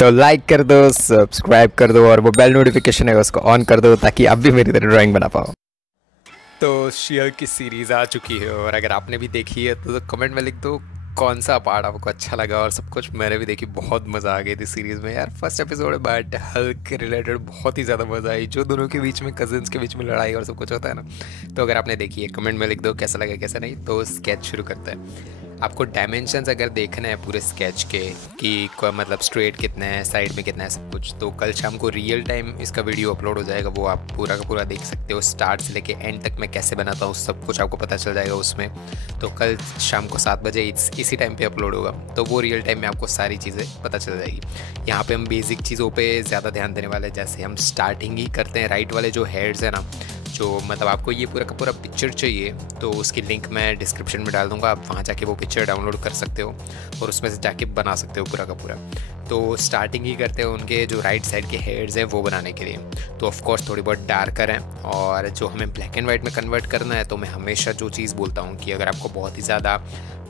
तो लाइक कर दो, सब्सक्राइब कर दो और वो बेल नोटिफिकेशन है उसको ऑन कर दो ताकि आप भी मेरी तरह ड्राइंग बना पाओ। तो शियर की सीरीज़ आ चुकी है और अगर आपने भी देखी है तो कमेंट में लिख दो कौन सा पार्ट आपको अच्छा लगा। और सब कुछ मैंने भी देखी, बहुत मज़ा आ गई थी सीरीज़ में यार। फर्स्ट एपिसोड है बट हल्क के रिलेटेड बहुत ही ज़्यादा मज़ा आई, जो दोनों के बीच में कजिन्स के बीच में लड़ाई और सब कुछ होता है ना। तो अगर आपने देखी है कमेंट में लिख दो कैसा लगा कैसा नहीं। तो स्केच शुरू करते हैं। आपको डायमेंशंस अगर देखना है पूरे स्केच के कि मतलब स्ट्रेट कितना है, साइड में कितना है, सब कुछ, तो कल शाम को रियल टाइम इसका वीडियो अपलोड हो जाएगा। वो आप पूरा का पूरा देख सकते हो, स्टार्ट से लेके एंड तक मैं कैसे बनाता हूँ सब कुछ आपको पता चल जाएगा उसमें। तो कल शाम को 7 बजे इसी टाइम पे अपलोड होगा, तो वो रियल टाइम में आपको सारी चीज़ें पता चल जाएगी। यहाँ पे हम बेसिक चीज़ों पे ज़्यादा ध्यान देने वाले हैं। जैसे हम स्टार्टिंग ही करते हैं, राइट वाले जो हेड्स है ना, जो मतलब आपको ये पूरा का पूरा पिक्चर चाहिए तो उसकी लिंक मैं डिस्क्रिप्शन में डाल दूंगा, आप वहाँ जाके वो पिक्चर डाउनलोड कर सकते हो और उसमें से जाके बना सकते हो पूरा का पूरा। तो स्टार्टिंग ही करते हैं उनके जो राइट साइड के हेड्स हैं वो बनाने के लिए। तो ऑफ कोर्स थोड़ी बहुत डार्कर हैं और जो हमें ब्लैक एंड वाइट में कन्वर्ट करना है, तो मैं हमेशा जो चीज़ बोलता हूँ कि अगर आपको बहुत ही ज़्यादा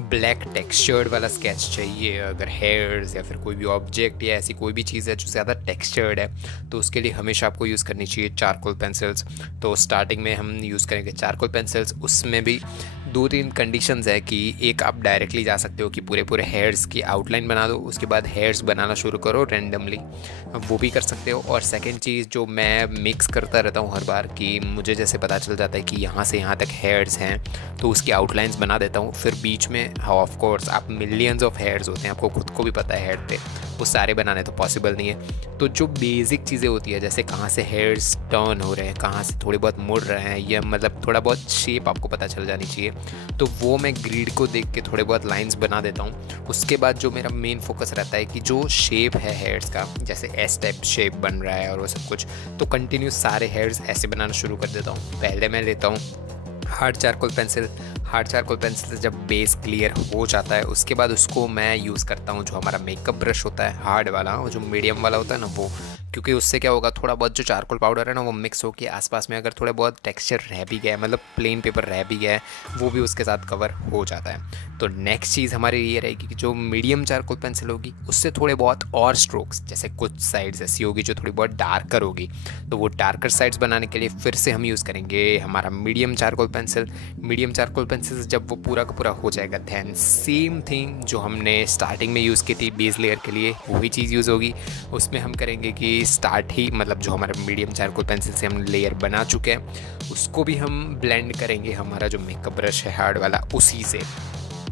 ब्लैक टेक्सचर्ड वाला स्केच चाहिए, अगर हेयर्स या फिर कोई भी ऑब्जेक्ट या ऐसी कोई भी चीज़ है जो ज़्यादा टेक्सचर्ड है, तो उसके लिए हमेशा आपको यूज़ करनी चाहिए चारकोल पेंसिल्स। तो स्टार्टिंग में हम यूज़ करेंगे चारकोल पेंसिल्स। उसमें भी 2-3 कंडीशंस है कि एक आप डायरेक्टली जा सकते हो कि पूरे पूरे हेयर्स की आउटलाइन बना दो, उसके बाद हेयर्स बनाना शुरू करो रैंडमली, वो भी कर सकते हो। और सेकंड चीज़ जो मैं मिक्स करता रहता हूँ हर बार कि मुझे जैसे पता चल जाता है कि यहाँ से यहाँ तक हेयर्स हैं तो उसकी आउटलाइंस बना देता हूँ। फिर बीच में ऑफ कोर्स आप मिलियंस ऑफ हेयर्स होते हैं, आपको खुद को भी पता है हेड पे, वो सारे बनाने तो पॉसिबल नहीं है। तो जो बेसिक चीज़ें होती है, जैसे कहाँ से हेयर्स टर्न हो रहे हैं, कहाँ से थोड़े बहुत मुड़ रहे हैं, या मतलब थोड़ा बहुत शेप आपको पता चल जानी चाहिए, तो वो मैं ग्रिड को देख के थोड़े बहुत लाइंस बना देता हूँ। उसके बाद जो मेरा मेन फोकस रहता है कि जो शेप है हेयर्स का, जैसे एस टाइप शेप बन रहा है और वो सब कुछ, तो कंटिन्यू सारे हेयर्स ऐसे बनाना शुरू कर देता हूँ। पहले मैं लेता हूँ hard charcoal pencil. Hard charcoal pencil से जब बेस क्लियर हो जाता है उसके बाद उसको मैं यूज़ करता हूँ जो हमारा मेकअप ब्रश होता है हार्ड वाला, और जो मीडियम वाला होता है ना वो, क्योंकि उससे क्या होगा, थोड़ा बहुत जो चारकोल पाउडर है ना वो मिक्स होकर आसपास में अगर थोड़ा बहुत टेक्सचर रह भी गया है, मतलब प्लेन पेपर रह भी गया है, वो भी उसके साथ कवर हो जाता है। तो नेक्स्ट चीज़ हमारी ये रहेगी कि जो मीडियम चारकोल पेंसिल होगी उससे थोड़े बहुत और स्ट्रोक्स, जैसे कुछ साइड्स ऐसी होगी जो थोड़ी बहुत डार्कर होगी, तो वो डार्कर साइड्स बनाने के लिए फिर से हम यूज़ करेंगे हमारा medium charcoal pencil. Medium charcoal pencil से जब वो पूरा का पूरा हो जाएगा, दैन सेम थिंग जो हमने स्टार्टिंग में यूज़ की थी बेस लेयर के लिए, वही चीज़ यूज़ होगी। उसमें हम करेंगे कि स्टार्ट ही मतलब जो हमारा मीडियम चारकोल पेंसिल से हम लेयर बना चुके हैं उसको भी हम ब्लेंड करेंगे हमारा जो मेकअप ब्रश है हार्ड वाला उसी से।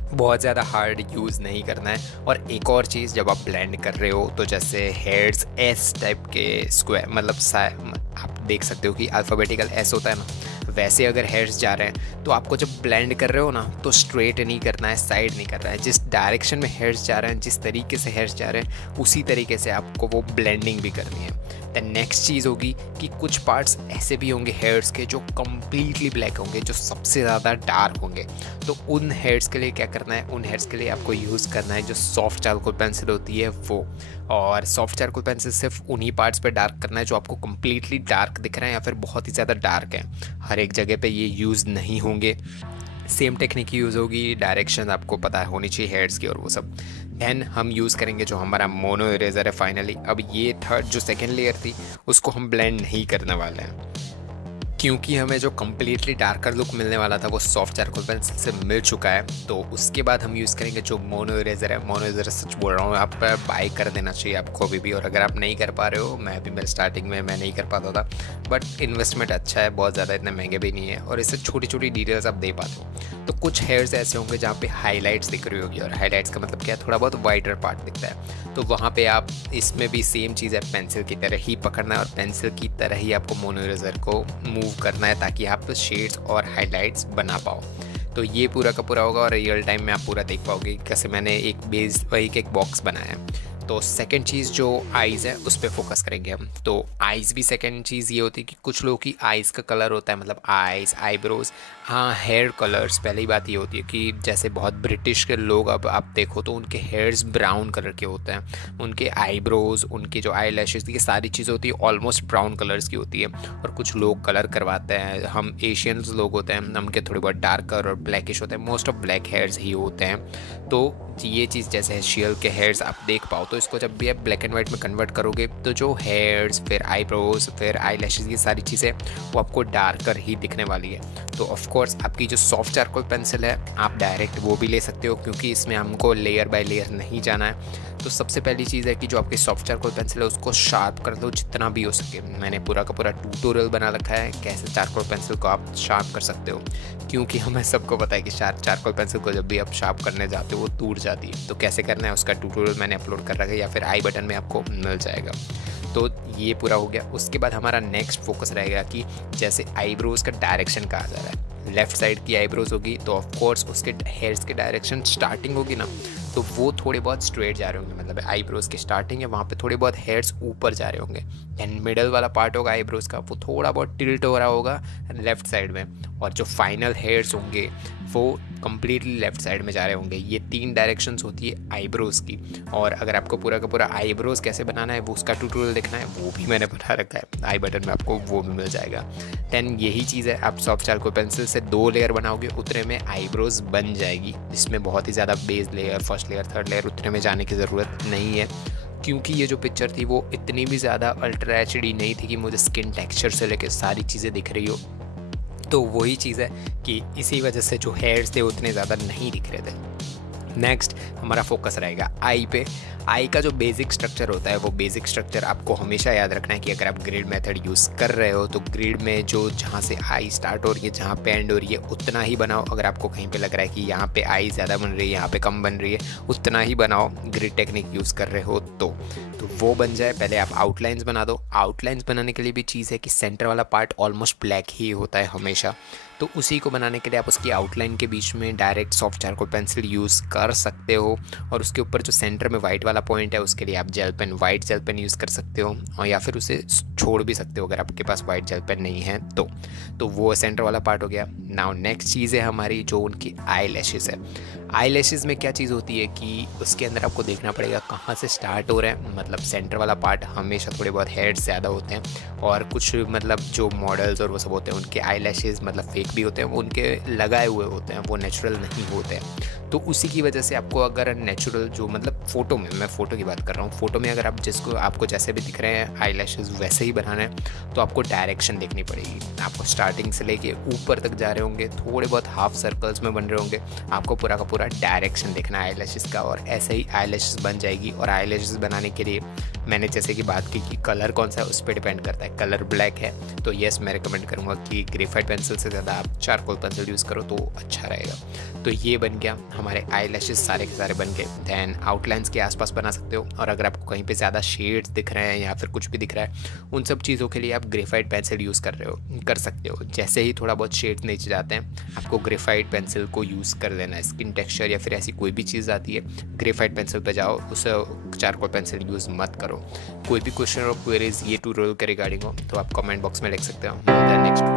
बहुत ज़्यादा हार्ड यूज़ नहीं करना है। और एक और चीज़, जब आप ब्लेंड कर रहे हो तो जैसे हेड्स एस टाइप के स्क्वायर, मतलब आप देख सकते हो कि अल्फ़ाबेटिकल एस होता है ना, वैसे अगर हेड्स जा रहे हैं तो आपको जब ब्लेंड कर रहे हो ना तो स्ट्रेट नहीं करना है, साइड नहीं करना है। जिस डायरेक्शन में हेड्स जा रहे हैं, जिस तरीके से हेड्स जा रहे हैं, उसी तरीके से आपको वो ब्लेंडिंग भी करनी है। द नेक्स्ट चीज़ होगी कि कुछ पार्ट्स ऐसे भी होंगे हेड्स के जो कम्प्लीटली ब्लैक होंगे, जो सबसे ज़्यादा डार्क होंगे। तो उन हेड्स के लिए क्या करना है, उन हेड्स के लिए आपको यूज़ करना है जो सॉफ्ट चारकोल पेंसिल होती है वो। और सॉफ्ट चारकोल पेंसिल सिर्फ उन्हीं पार्ट्स पे डार्क करना है जो आपको कम्प्लीटली डार्क दिख रहे हैं या फिर बहुत ही ज़्यादा डार्क हैं। हर एक जगह पे ये यूज़ नहीं होंगे। सेम टेक्निक यूज़ होगी, डायरेक्शन आपको पता होनी चाहिए हेड्स की और वो सब। देन हम यूज़ करेंगे जो हमारा मोनो इरेज़र है फाइनली। अब ये थर्ड जो सेकेंड लेयर थी उसको हम ब्लेंड नहीं करने वाले हैं, क्योंकि हमें जो कम्प्लीटली डार्कर लुक मिलने वाला था वो सॉफ्ट चारकोल पेंसिल से मिल चुका है। तो उसके बाद हम यूज़ करेंगे जो मोनो इरेज़र है। मोनो इरेज़र सच बोल रहा हूँ, आप बाय कर देना चाहिए आपको अभी भी। और अगर आप नहीं कर पा रहे हो, मैं भी मेरे स्टार्टिंग में मैं नहीं कर पाता था, बट इन्वेस्टमेंट अच्छा है, बहुत ज़्यादा इतने महंगे भी नहीं है और इससे छोटी छोटी डिटेल्स आप दे पाते हो। तो कुछ हेयर्स ऐसे होंगे जहाँ पे हाईलाइट्स दिख रही होगी, और हाईलाइट्स का मतलब क्या है, थोड़ा बहुत वाइडर पार्ट दिखता है। तो वहाँ पे आप, इसमें भी सेम चीज़ है, पेंसिल की तरह ही पकड़ना है और पेंसिल की तरह ही आपको मोनो इरेज़र को मूव करना है ताकि आप शेड्स और हाइलाइट्स बना पाओ। तो ये पूरा का पूरा होगा और रियल टाइम में आप पूरा देख पाओगे कैसे मैंने एक बेस वही एक बॉक्स बनाया है। तो सेकंड चीज़ जो आइज़ है उस पर फोकस करेंगे हम। तो आइज़ भी सेकंड चीज़ ये होती है कि कुछ लोगों की आइज़ का कलर होता है, मतलब आइज़, आईब्रोज, हाँ हेयर कलर्स। पहली बात ये होती है कि जैसे बहुत ब्रिटिश के लोग अब आप देखो तो उनके हेयर्स ब्राउन कलर के होते हैं, उनके आईब्रोज, उनकी जो आई लैशेज़, ये सारी चीज़ें होती है ऑलमोस्ट ब्राउन कलर्स की होती है। और कुछ लोग कलर करवाते हैं, हम एशियंस लोग होते हैं, उनके थोड़े बहुत डार्कर और ब्लैकिश होते हैं, मोस्ट ऑफ ब्लैक हेयर्स ही होते हैं। तो ये चीज़ जैसे शियल के हेयर्स आप देख पाओ तो तो इसको जब भी आप ब्लैक एंड वाइट में कन्वर्ट करोगे तो जो हेयर्स, फिर आईब्रोज, फिर आई लैशेज़, ये सारी चीज़ें वो आपको डार्कर ही दिखने वाली है। तो ऑफ कोर्स आपकी जो सॉफ्ट चारकोल पेंसिल है आप डायरेक्ट वो भी ले सकते हो, क्योंकि इसमें हमको लेयर बाय लेयर नहीं जाना है। तो सबसे पहली चीज़ है कि जो आपकी सॉफ्ट चारकोल पेंसिल है उसको शार्प कर दो जितना भी हो सके। मैंने पूरा का पूरा ट्यूटोरियल बना रखा है कैसे चारकोल पेंसिल को आप शार्प कर सकते हो, क्योंकि हमें सबको पता है कि चारकोल पेंसिल को जब भी आप शार्प करने जाते हो वो टूट जाती है। तो कैसे करना है उसका ट्यूटोरियल मैंने अपलोड कर रखा है, या फिर आई बटन में आपको मिल जाएगा। तो ये पूरा हो गया। उसके बाद हमारा नेक्स्ट फोकस रहेगा कि जैसे आईब्रोज़ का डायरेक्शन कहा जा रहा है, लेफ़्ट साइड की आईब्रोज होगी तो ऑफ कोर्स उसके हेयर्स के डायरेक्शन स्टार्टिंग होगी ना, तो वो थोड़े बहुत स्ट्रेट जा रहे होंगे, मतलब आईब्रोज की स्टार्टिंग है वहाँ पे थोड़े बहुत हेयर्स ऊपर जा रहे होंगे। एंड मिडल वाला पार्ट होगा आईब्रोज का वो थोड़ा बहुत टिल्ट हो रहा होगा लेफ़्ट साइड में, और जो फाइनल हेयर्स होंगे वो कम्प्लीटली लेफ़्ट साइड में जा रहे होंगे। ये 3 डायरेक्शंस होती है आईब्रोज़ की। और अगर आपको पूरा का पूरा आईब्रोज़ कैसे बनाना है वो उसका ट्यूटोरियल देखना है, वो भी मैंने बना रखा है, आई बटन में आपको वो भी मिल जाएगा। देन यही चीज़ है, आप सॉफ्ट चारकोल पेंसिल से 2 लेयर बनाओगे उतने में आईब्रोज़ बन जाएगी, जिसमें बहुत ही ज़्यादा base layer, first layer, third layer उतने में जाने की ज़रूरत नहीं है, क्योंकि ये जो पिक्चर थी वो इतनी भी ज़्यादा अल्ट्रा एचडी नहीं थी कि मुझे स्किन टेक्सचर से लेकर सारी चीज़ें दिख रही हो। तो वही चीज़ है कि इसी वजह से जो हेयर्स थे उतने ज़्यादा नहीं दिख रहे थे। नेक्स्ट हमारा फोकस रहेगा आई पे। आई का जो बेसिक स्ट्रक्चर होता है वो बेसिक स्ट्रक्चर आपको हमेशा याद रखना है कि अगर आप ग्रिड मेथड यूज़ कर रहे हो तो ग्रिड में जो जहाँ से आई स्टार्ट हो रही है, जहाँ पे एंड हो रही है, उतना ही बनाओ। अगर आपको कहीं पे लग रहा है कि यहाँ पे आई ज़्यादा बन रही है, यहाँ पे कम बन रही है, उतना ही बनाओ ग्रिड टेक्निक यूज़ कर रहे हो तो वो बन जाए। पहले आप आउटलाइंस बना दो। आउटलाइंस बनाने के लिए भी चीज़ है कि सेंटर वाला पार्ट ऑलमोस्ट ब्लैक ही होता है हमेशा, तो उसी को बनाने के लिए आप उसकी आउटलाइन के बीच में direct soft charcoal pencil use कर सकते हो, और उसके ऊपर जो सेंटर में वाइट वाला पॉइंट है उसके लिए आप gel pen, white gel pen use कर सकते हो, और या फिर उसे छोड़ भी सकते हो अगर आपके पास वाइट जेल पेन नहीं है तो वो सेंटर वाला पार्ट हो गया। नाउ नेक्स्ट चीज़ है हमारी जो उनकी आई लैशेज़ है। आई लैशेज़ में क्या चीज़ होती है कि उसके अंदर आपको देखना पड़ेगा कहाँ से स्टार्ट हो रहे हैं, मतलब सेंटर वाला पार्ट हमेशा थोड़े बहुत हेड्स ज़्यादा होते हैं, और कुछ मतलब जो मॉडल्स और वो सब होते हैं उनके आई लैशेज़ मतलब फेक भी होते हैं, वो उनके लगाए हुए होते हैं, वो नेचुरल नहीं होते हैं। तो उसी की वजह से आपको अगर नेचुरल जो मतलब फ़ोटो में, मैं फ़ोटो की बात कर रहा हूँ, फ़ोटो में अगर आप जिसको आपको जैसे भी दिख रहे हैं आई लैशेज़ वैसे ही बनाना है तो आपको डायरेक्शन देखनी पड़ेगी। आपको स्टार्टिंग से लेके ऊपर तक जा रहे होंगे, थोड़े बहुत हाफ सर्कल्स में बन रहे होंगे, आपको पूरा का पूरा डायरेक्शन देखना है आई लैशेज़ का, और ऐसे ही आई लैशेज़ बन जाएगी। और आई लैशेज़ बनाने के लिए मैंने जैसे कि बात की कि कलर कौन सा है उस पर डिपेंड करता है। कलर ब्लैक है तो येस मैं रिकमेंड करूँगा कि ग्रेफाइट पेंसिल से ज़्यादा आप चारकोल पेंसिल यूज़ करो तो अच्छा रहेगा। तो ये बन गया हमारे आई लैशेज़, सारे के सारे बन गए। दैन आउटलाइंस के आसपास बना सकते हो, और अगर आपको कहीं पे ज़्यादा शेड्स दिख रहे हैं या फिर कुछ भी दिख रहा है, उन सब चीज़ों के लिए आप ग्रेफाइट पेंसिल यूज़ कर सकते हो। जैसे ही थोड़ा बहुत शेड्स नीचे जाते हैं आपको ग्रेफाइट पेंसिल को यूज़ कर लेना है। स्किन टेक्सचर या फिर ऐसी कोई भी चीज़ आती है ग्रेफाइट पेंसिल पे जाओ, उसे चारकोल पेंसिल यूज़ मत करो। कोई भी क्वेश्चन और क्वेरीज ये ट्यूटोरियल के रिगार्डिंग हो तो आप कमेंट बॉक्स में लिख सकते हो। नेक्स्ट